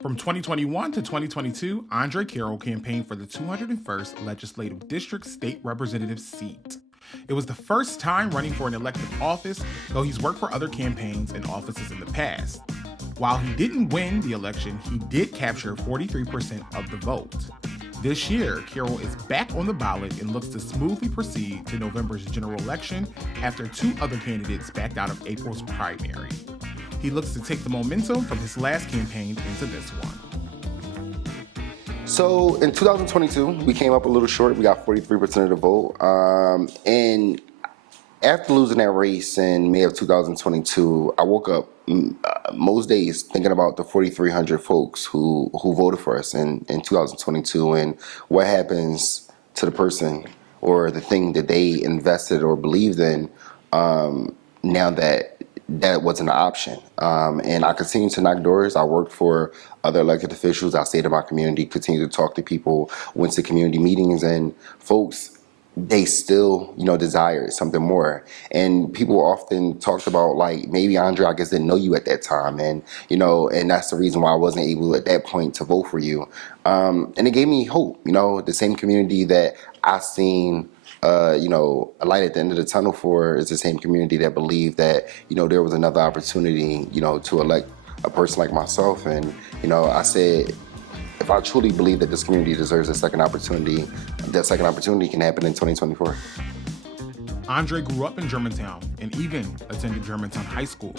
From 2021 to 2022, Andre Carroll campaigned for the 201st Legislative District State Representative seat. It was the first time running for an elected office, though he's worked for other campaigns and offices in the past. While he didn't win the election, he did capture 43% of the vote. This year, Carroll is back on the ballot and looks to smoothly proceed to November's general election after two other candidates backed out of April's primary. He looks to take the momentum from his last campaign into this one. So in 2022, we came up a little short. We got 43% of the vote. And after losing that race in May of 2022, I woke up most days thinking about the 4,300 folks who voted for us in 2022 and what happens to the person or the thing that they invested or believed in now that wasn't an option. And I continued to knock doors. I worked for other elected officials. I stayed in my community, continued to talk to people, went to community meetings, and folks, they still, desired something more. And people often talked about, like, maybe Andre, I guess, didn't know you at that time. And, and that's the reason why I wasn't able at that point to vote for you. And it gave me hope, the same community that I seen a light at the end of the tunnel for is the same community that believed that, there was another opportunity, to elect a person like myself. And, I said, if I truly believe that this community deserves a second opportunity, that second opportunity can happen in 2024. Andre grew up in Germantown and even attended Germantown High School.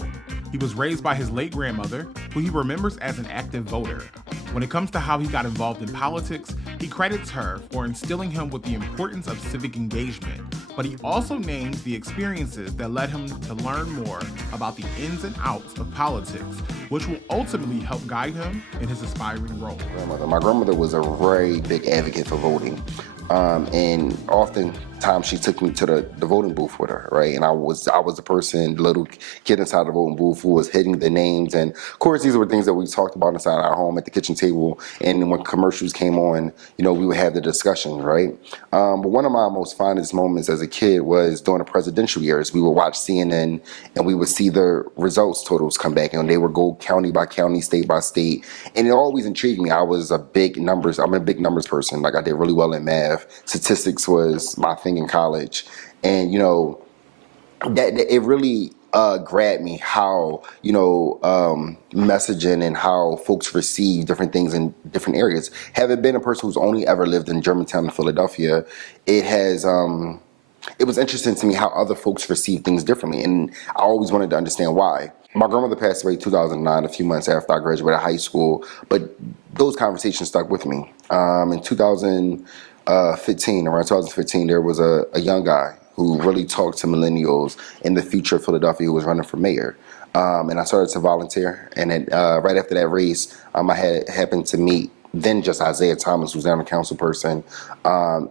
He was raised by his late grandmother, who he remembers as an active voter. When it comes to how he got involved in politics, he credits her for instilling him with the importance of civic engagement, but he also names the experiences that led him to learn more about the ins and outs of politics, which will ultimately help guide him in his aspiring role. My grandmother was a very big advocate for voting. And oftentimes she took me to the voting booth with her, right? And I was the person, the little kid inside the voting booth who was hitting the names. And of course, these were things that we talked about inside our home at the kitchen table. And when commercials came on, we would have the discussions, right? But one of my most fondest moments as a kid was during the presidential years. We would watch CNN and we would see the results totals come back, and they would go county by county, state by state. And it always intrigued me. I'm a big numbers person. Like, I did really well in math. Statistics was my thing in college, and that it really grabbed me how messaging and how folks receive different things in different areas. Having been a person who's only ever lived in Germantown and Philadelphia, it was interesting to me how other folks receive things differently, and I always wanted to understand why. My grandmother passed away in 2009, a few months after I graduated high school, but those conversations stuck with me. In 2015, there was a young guy who really talked to millennials in the future of Philadelphia who was running for mayor. And I started to volunteer. And then right after that race, I had happened to meet then just Isaiah Thomas, who's now a council person. And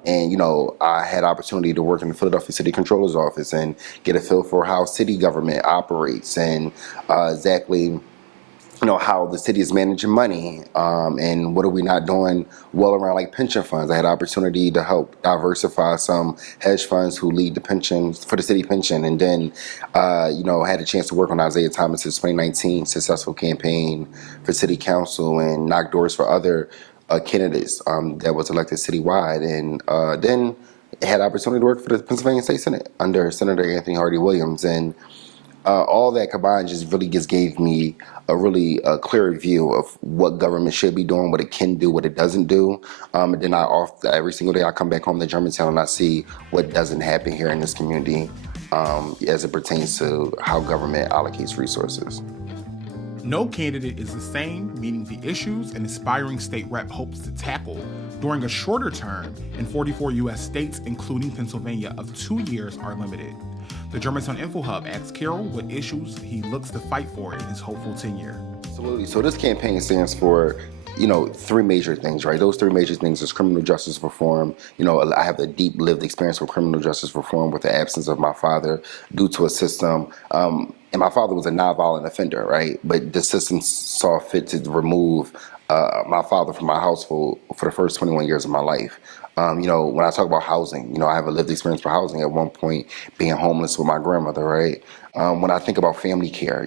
I had opportunity to work in the Philadelphia City Controller's office and get a feel for how city government operates and exactly how the city is managing money, and what are we not doing well around, like, pension funds. I had opportunity to help diversify some hedge funds who lead the pensions for the city pension, and then had a chance to work on Isaiah Thomas's 2019 successful campaign for city council and knock doors for other candidates that was elected citywide, and then had opportunity to work for the Pennsylvania State Senate under Senator Anthony Hardy Williams, and all that combined just gave me a really clear view of what government should be doing, what it can do, what it doesn't do. And then every single day I come back home to Germantown and I see what doesn't happen here in this community as it pertains to how government allocates resources. No candidate is the same, meaning the issues an aspiring state rep hopes to tackle during a shorter term in 44 U.S. states, including Pennsylvania, of 2 years are limited. The Germantown Info Hub asks Carroll what issues he looks to fight for in his hopeful tenure. Absolutely. So this campaign stands for, three major things, right? Those three major things is criminal justice reform. I have a deep lived experience with criminal justice reform with the absence of my father due to a system. And my father was a nonviolent offender, right? But the system saw fit to remove my father from my household for the first 21 years of my life. When I talk about housing, I have a lived experience for housing at one point, being homeless with my grandmother, right? When I think about family care,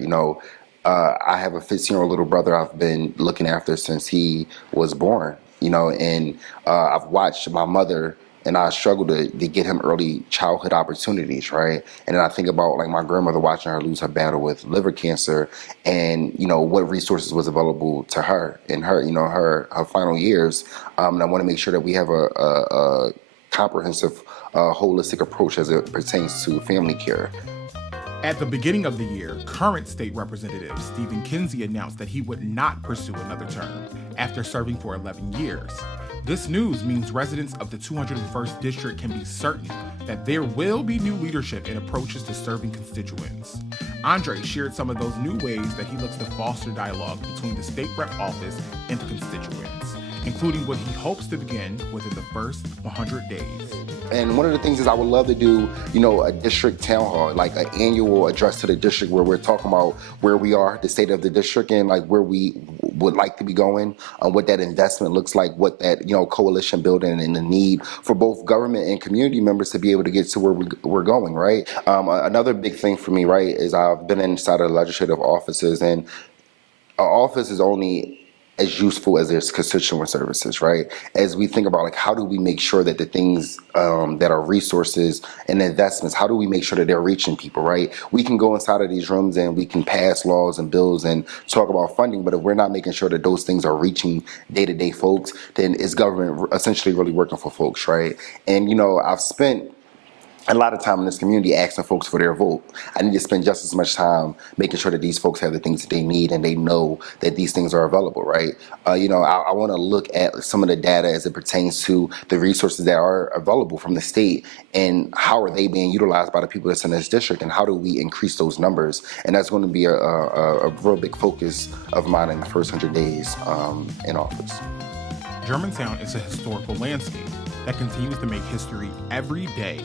I have a 15-year-old little brother I've been looking after since he was born, and I've watched my mother and I struggle to get him early childhood opportunities, right? And then I think about like my grandmother watching her lose her battle with liver cancer and, what resources was available to her in her, her final years. And I want to make sure that we have a comprehensive, holistic approach as it pertains to family care. At the beginning of the year, current state representative Stephen Kinsey announced that he would not pursue another term after serving for 11 years. This news means residents of the 201st District can be certain that there will be new leadership and approaches to serving constituents. Andre shared some of those new ways that he looks to foster dialogue between the state rep office and the constituents, including what he hopes to begin within the first 100 days. And one of the things is I would love to do, a district town hall, like an annual address to the district where we're talking about where we are, the state of the district, and like where we would like to be going, what that investment looks like, what that, coalition building and the need for both government and community members to be able to get to where we're going, right? Another big thing for me, right, is I've been inside of the legislative offices, and our office is only as useful as their constituent services, right? As we think about like how do we make sure that the things that are resources and investments, how do we make sure that they're reaching people, right? We can go inside of these rooms and we can pass laws and bills and talk about funding, but if we're not making sure that those things are reaching day-to-day folks, then is government essentially really working for folks, right? And I've spent a lot of time in this community asking folks for their vote. I need to spend just as much time making sure that these folks have the things that they need and they know that these things are available, right? I want to look at some of the data as it pertains to the resources that are available from the state and how are they being utilized by the people that's in this district and how do we increase those numbers? And that's going to be a real big focus of mine in the first 100 days in office. Germantown is a historical landscape that continues to make history every day.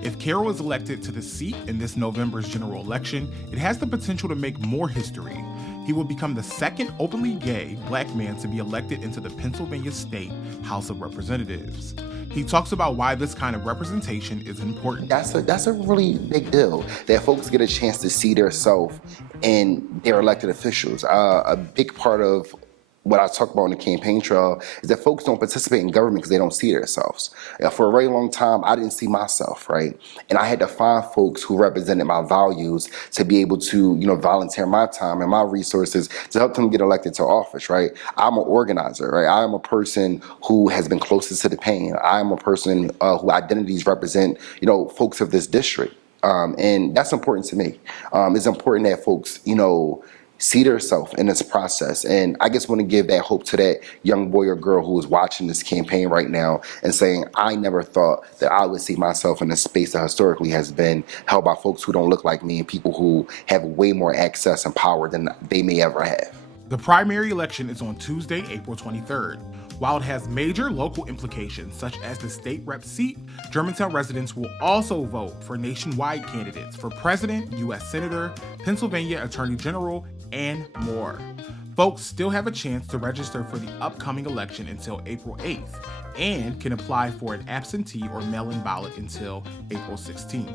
If Carroll is elected to the seat in this November's general election, it has the potential to make more history. He will become the second openly gay Black man to be elected into the Pennsylvania State House of Representatives. He talks about why this kind of representation is important. That's a really big deal, that folks get a chance to see themselves in their elected officials. A big part of what I talk about in the campaign trail is that folks don't participate in government because they don't see themselves. For a very long time, I didn't see myself, right? And I had to find folks who represented my values to be able to, volunteer my time and my resources to help them get elected to office, right? I'm an organizer, right? I am a person who has been closest to the pain. I am a person who identities represent, folks of this district. And that's important to me. It's important that folks, see themselves in this process. And I just want to give that hope to that young boy or girl who is watching this campaign right now and saying, I never thought that I would see myself in a space that historically has been held by folks who don't look like me and people who have way more access and power than they may ever have. The primary election is on Tuesday, April 23rd. While it has major local implications, such as the state rep seat, Germantown residents will also vote for nationwide candidates for president, U.S. Senator, Pennsylvania Attorney General, and more. Folks still have a chance to register for the upcoming election until April 8th and can apply for an absentee or mail-in ballot until April 16th.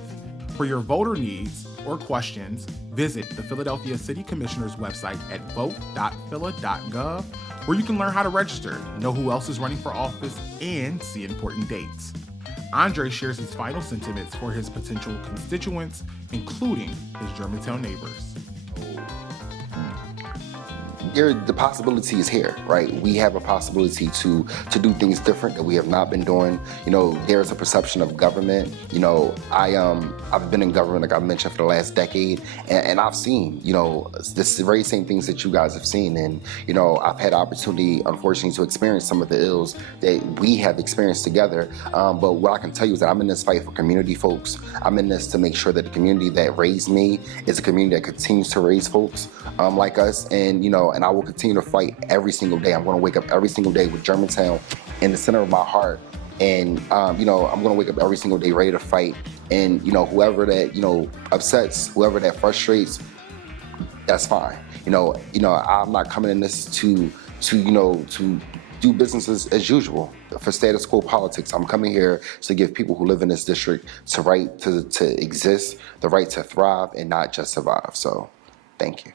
For your voter needs or questions, visit the Philadelphia City Commissioner's website at vote.phila.gov, where you can learn how to register, know who else is running for office, and see important dates. Andre shares his final sentiments for his potential constituents, including his Germantown neighbors. The possibility is here, right? We have a possibility to do things different that we have not been doing. There's a perception of government. I've been in government, like I mentioned, for the last decade, and I've seen, this very same things that you guys have seen. And, I've had opportunity, unfortunately, to experience some of the ills that we have experienced together. But what I can tell you is that I'm in this fight for community folks. I'm in this to make sure that the community that raised me is a community that continues to raise folks like us. And I will continue to fight every single day. I'm going to wake up every single day with Germantown in the center of my heart. And, I'm going to wake up every single day ready to fight. And, whoever that, upsets, whoever that frustrates, that's fine. I'm not coming in this to do business as usual for status quo politics. I'm coming here to give people who live in this district the right to exist, the right to thrive and not just survive. So, thank you.